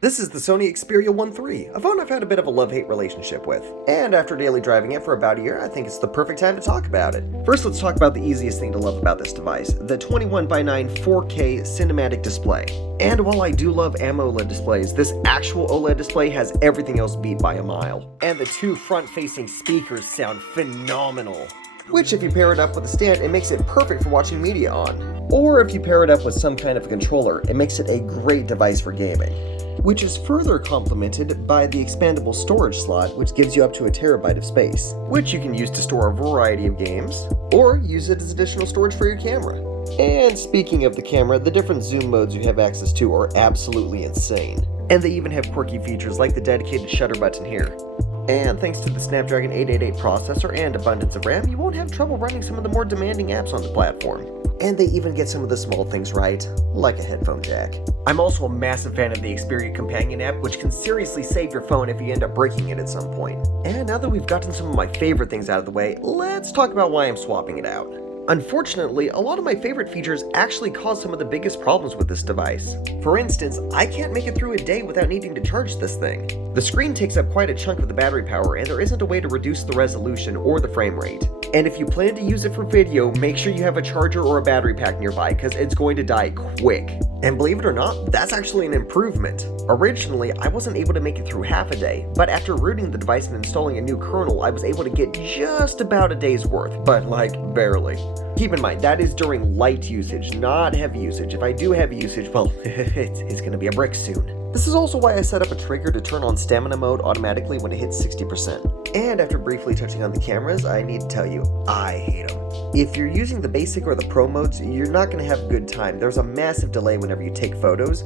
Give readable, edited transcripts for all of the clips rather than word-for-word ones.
This is the Sony Xperia 1 a phone I've had a bit of a love-hate relationship with. And after daily driving it for about a year, I think it's the perfect time to talk about it. First, let's talk about the easiest thing to love about this device, the 21:9 4K cinematic display. And while I do love AMOLED displays, this actual OLED display has everything else beat by a mile. And the two front-facing speakers sound phenomenal. Which, if you pair it up with a stand, it makes it perfect for watching media on. Or if you pair it up with some kind of a controller, it makes it a great device for gaming. Which is further complemented by the expandable storage slot, which gives you up to 1 terabyte of space, which you can use to store a variety of games, or use it as additional storage for your camera. And speaking of the camera, the different zoom modes you have access to are absolutely insane. And they even have quirky features like the dedicated shutter button here. And thanks to the Snapdragon 888 processor and abundance of RAM, you won't have trouble running some of the more demanding apps on the platform. And they even get some of the small things right, like a headphone jack. I'm also a massive fan of the Xperia Companion app, which can seriously save your phone if you end up breaking it at some point. And now that we've gotten some of my favorite things out of the way, let's talk about why I'm swapping it out. Unfortunately, a lot of my favorite features actually cause some of the biggest problems with this device. For instance, I can't make it through a day without needing to charge this thing. The screen takes up quite a chunk of the battery power, and there isn't a way to reduce the resolution or the frame rate. And if you plan to use it for video, make sure you have a charger or a battery pack nearby, because it's going to die quick. And believe it or not, that's actually an improvement. Originally, I wasn't able to make it through half a day, but after rooting the device and installing a new kernel, I was able to get just about a day's worth, but like barely. Keep in mind, that is during light usage, not heavy usage. If I do heavy usage, well, it's gonna be a brick soon. This is also why I set up a trigger to turn on stamina mode automatically when it hits 60%. And after briefly touching on the cameras, I need to tell you, I hate them. If you're using the basic or the pro modes, you're not going to have a good time. There's a massive delay whenever you take photos.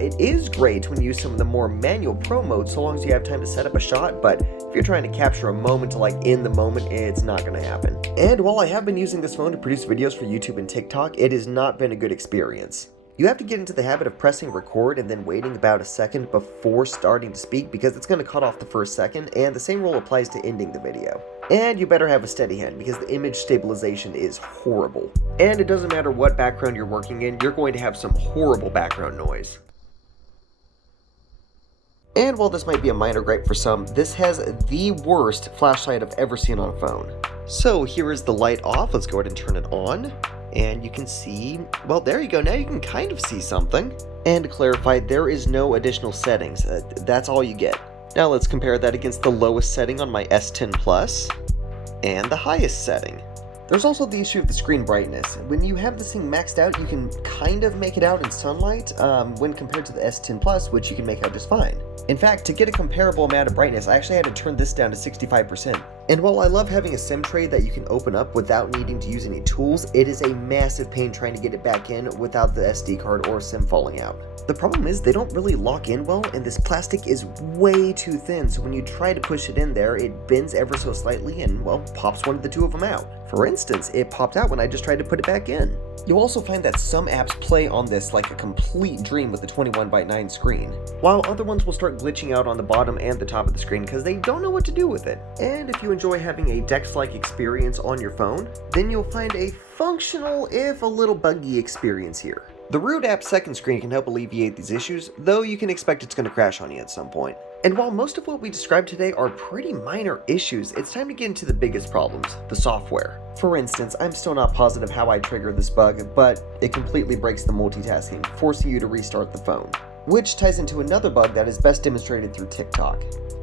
It is great when you use some of the more manual pro modes so long as you have time to set up a shot, but if you're trying to capture a moment to like in the moment, it's not going to happen. And while I have been using this phone to produce videos for YouTube and TikTok, it has not been a good experience. You have to get into the habit of pressing record and then waiting about a second before starting to speak because it's going to cut off the first second, and the same rule applies to ending the video. And you better have a steady hand because the image stabilization is horrible. And it doesn't matter what background you're working in, you're going to have some horrible background noise. And while this might be a minor gripe for some, this has the worst flashlight I've ever seen on a phone. So here is the light off. Let's go ahead and turn it on. And you can see, well, there you go. Now you can kind of see something. And to clarify, there is no additional settings. That's all you get. Now let's compare that against the lowest setting on my S10 Plus and the highest setting. There's also the issue of the screen brightness. When you have this thing maxed out, you can kind of make it out in sunlight when compared to the S10 Plus, which you can make out just fine. In fact, to get a comparable amount of brightness, I actually had to turn this down to 65%. And while I love having a SIM tray that you can open up without needing to use any tools, it is a massive pain trying to get it back in without the SD card or SIM falling out. The problem is they don't really lock in well, and this plastic is way too thin, so when you try to push it in there, it bends ever so slightly and, well, pops one of the two of them out. For instance, it popped out when I just tried to put it back in. You'll also find that some apps play on this like a complete dream with the 21:9 screen, while other ones will start glitching out on the bottom and the top of the screen because they don't know what to do with it. And if you enjoy having a DeX-like experience on your phone, then you'll find a functional, if a little buggy experience here. The Root app's second screen can help alleviate these issues, though you can expect it's going to crash on you at some point. And while most of what we described today are pretty minor issues, it's time to get into the biggest problems, the software. For instance, I'm still not positive how I trigger this bug, but it completely breaks the multitasking, forcing you to restart the phone. Which ties into another bug that is best demonstrated through TikTok.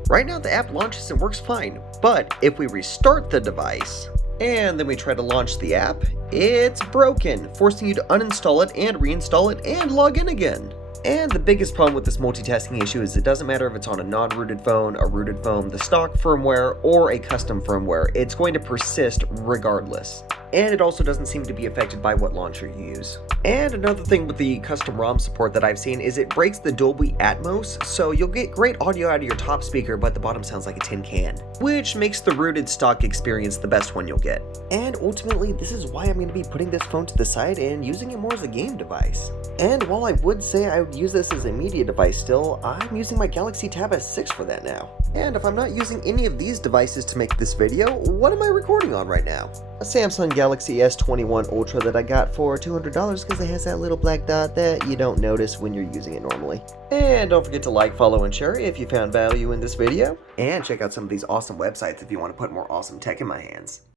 Right now the app launches and works fine, but if we restart the device, and then we try to launch the app, it's broken, forcing you to uninstall it and reinstall it and log in again. And the biggest problem with this multitasking issue is it doesn't matter if it's on a non-rooted phone, a rooted phone, the stock firmware, or a custom firmware, it's going to persist regardless. And it also doesn't seem to be affected by what launcher you use. And another thing with the custom ROM support that I've seen is it breaks the Dolby Atmos, so you'll get great audio out of your top speaker, but the bottom sounds like a tin can, which makes the rooted stock experience the best one you'll get. And ultimately, this is why I'm going to be putting this phone to the side and using it more as a game device. And while I would say I would use this as a media device still, I'm using my Galaxy Tab S6 for that now. And if I'm not using any of these devices to make this video, what am I recording on right now? A Samsung Galaxy Galaxy S21 Ultra that I got for $200 because it has that little black dot that you don't notice when you're using it normally. And don't forget to like, follow, and share if you found value in this video. And check out some of these awesome websites if you want to put more awesome tech in my hands.